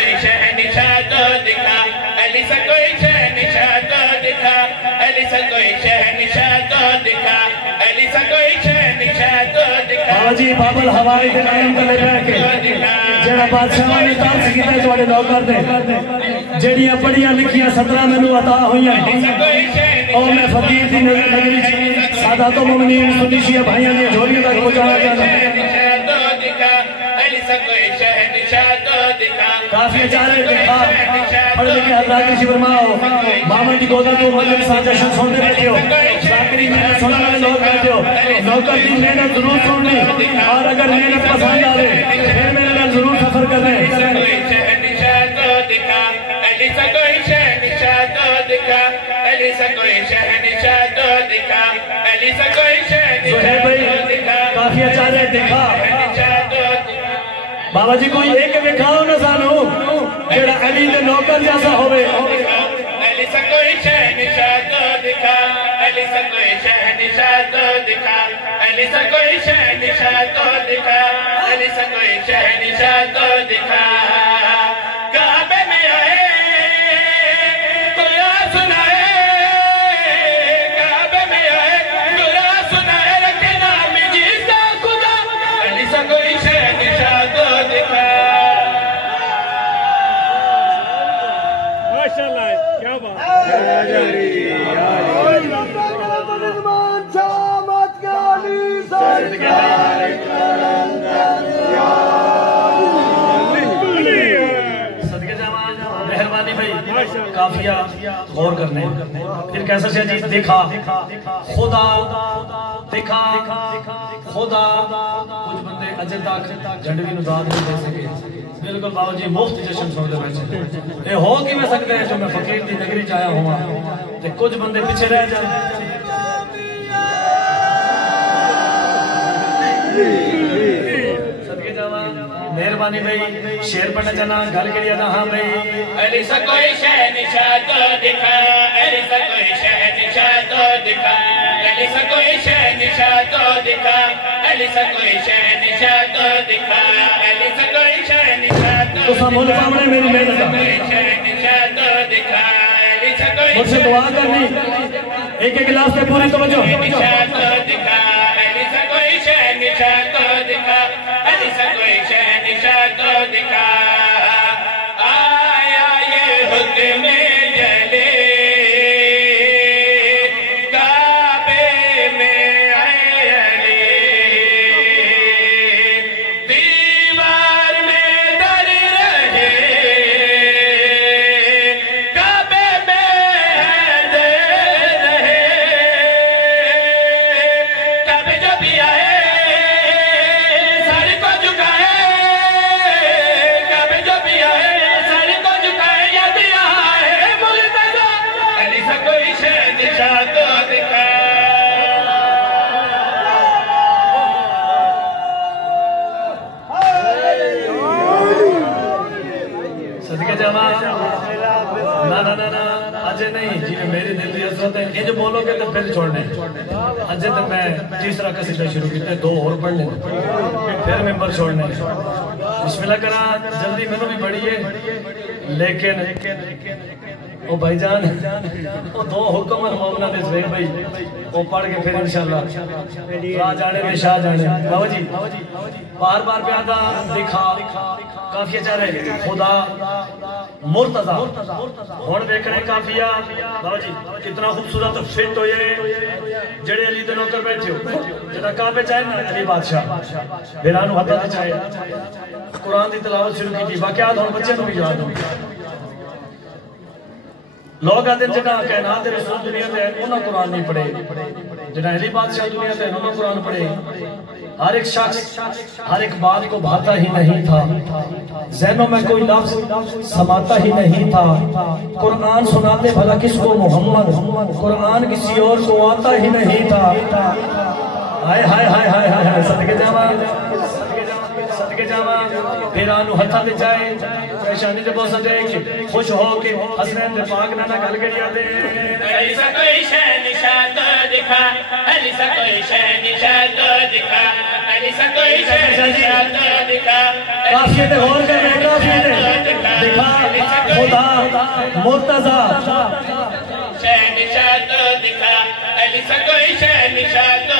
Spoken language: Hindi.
कोई शहनिशाह तो दिखा, अली सा कोई शहनिशाह तो दिखा, अली सा कोई शहनिशाह तो दिखा, अली सा कोई शहनिशाह तो दिखा। जी बाबल हवाई के नाम तले बैठ के जेड़ा बादशाह ने ताज कीता ਤੁਹਾਡੇ नौकर ने जेड़ियां पढ़ियां लिखियां 17 मेनू अता होईयां और मैं फकीर दी नगरी सादा तो मोमिनीन सुन्नी शिया भाइयों दी झोलियां तक पहुंचाना चाहता हूं। काफी चारे दिखा पढ़ लिखे हजरात की फरमाओ मामा की गोदा तो मगर सा जश्न सुनते बैठे हो, साकरी मेहनत सुनने वाले लोग बैठे हो, नौकर की मेहनत जरूर सुननी और अगर मेहनत पसंद आवे फिर मेरे नाल जरूर सफर करना है। काफी चारे दिखा बाबा जी कोई एक विखाओ ना सानू जेड़ा अली दे नौकर जैसा होवे। अली सा कोई शहनिशाह तो दिखा, अली सा कोई शहनिशाह तो दिखा, अली सा कोई शहनिशाह तो दिखा, अली सा कोई शहनिशाह तो दिखा। काबे में आए कुरान सुनाए, काबे में आए कुरान सुनाए, रखे नाम जिसका खुदा, अली सा कोई शहनिशाह तो दिखा। माशाल्लाह क्या बात मेहरबानी भाई काफिया गौर करने फिर कैसा से जी देखा खुदा देखा खुदा कुछ बंदे अजे तक झंडवी नु दाद नहीं दे सके बिल्कुल बाबू जी मुफ्त जश्न सुनते बैठे ये हो कि मैं सकते हैं जो मैं फकीर की नगरी च आया हुआ ते कुछ बंदे पीछे रह जाए। सदके जावा मेहरबानी भाई शेर पढ़ना चाहना गल करिया ना। हाँ भाई अली सा कोई शहनिशाह तो दिखा, अली सा कोई शहनिशाह तो दिखा, अली सा कोई शहनिशाह तो दिखा, अली सा कोई शहनिशाह तो दिखा, अली सा कोई शहनिशाह तो सामने मेरी मेहनत शहनिशाह तो दिखा, अली सा कोई मुझसे दुआ करनी एक एक गिलास पे पूरी तवज्जो। शहनिशाह तो दिखा, अली सा कोई शहनिशाह तो दिखा, अली सा कोई शहनिशाह तो दिखा। आया ये हुक्म जले काबे में आए अली, दीवार में डर रहे काबे में दे रहे, काबे जो भी आए सर को झुकाए, काबे जो भी आए सर को झुकाए, याद आए मुर्तजा, अली सा कोई शहनिशाह तो दिखा। सदके जावा ना ना ना ना अजय नहीं जी मेरी दिल की हसरत है ये जो बोलोगे तो फिर छोड़ने अजय तो मैं तीसरा कसीदा शुरू किया दो और पढ़ने फिर मेंबर छोड़ने बिस्मिल्लाह करा जल्दी मैनू भी बड़ी है लेकिन ओ भाईजान वो दो हुक्म मोमना दे ज़वेर भाई वो पढ़ के फिर इंशाल्लाह राह जाने में शाह जाने। बाबा जी बार बार प्यादा दिखा काफी अच्छा रहे खुदा मुर्तजा हुण देखने काफिया बाबा जी कितना खूबसूरत फिट होए जेड़े अली दे नौकर बैठे हो जेड़ा काबे चाहे ना अली बादशाह बेरान हत्ता ते चाहे कुरान दी तिलावत शुरू की वाकयात हुण बच्चे नूं भी याद हो लोग आते जगह कायनात दे रसूल दुनिया ते उन्होंने कुरान नहीं पढ़े जगह अली बादशाह दुनिया ते उन्होंने कुरान पढ़े। हर एक शख्स हर एक बात को भाता ही नहीं था, ज़हनों में कोई लफ्ज समाता ही नहीं था। कुरान सुनाते भला किसको मोहम्मद, कुरान किसी और को आता ही नहीं था। हाय हाय हाय हाय हाय हाय सदके जावा सदके जावा बेरानू हथा ते जाए परेशानी जब बोल सके खुश हो के हसनैन दे पाक नाना गल करिया दे अली सा कोई शहनिशाह तो दिखा, अली सा कोई शहनिशाह तो दिखा, अली सा कोई शहनिशाह तो दिखा, काफी ते गौर कर काफी ते दिखा खुदा मुर्तजा शहनिशाह तो दिखा, अली सा कोई शहनिशाह तो